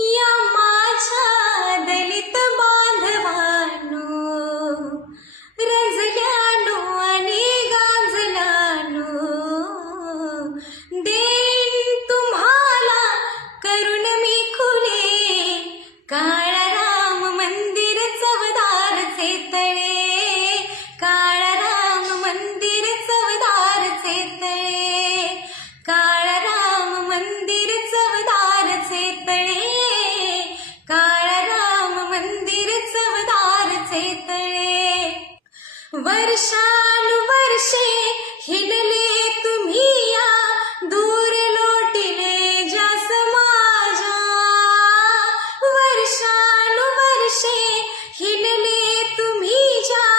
या माझ्या दलित बांधवांनो, रंजल्यानो आणि गांजल्यानो, देईन तुम्हाला करून मी खुले काळा राम मंदिर चवदारचे तळे, काळा राम मंदिर चवदारचे तळे, काळा राम मंदिर चवदारचे तळे, काळा राम मंदिर चवदारचे तळे. वर्षानुवर्षे हिंडले तुम्ही या दूर लोटिले ज्या समाजा, वर्षानुवर्षे हिंडले तुम्ही ज्या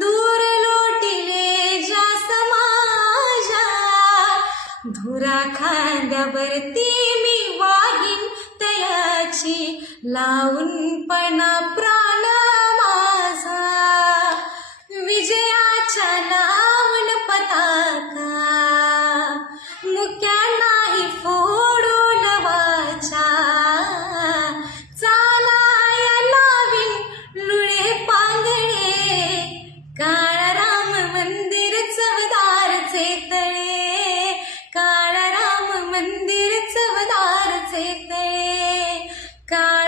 दूर लोटिले ज्या समाजा, धुरा खांद्यावरती मी वाहीन तयाची लावून पणा प्राण माझा, विजयाच्या लावून पताका मुक्या नाही फोडून वाचा, चालाया लावीन लुळे पांगणे काळा राम मंदिर चवदारचे तळे, काळा राम मंदिर चवदारचे तळे, काळा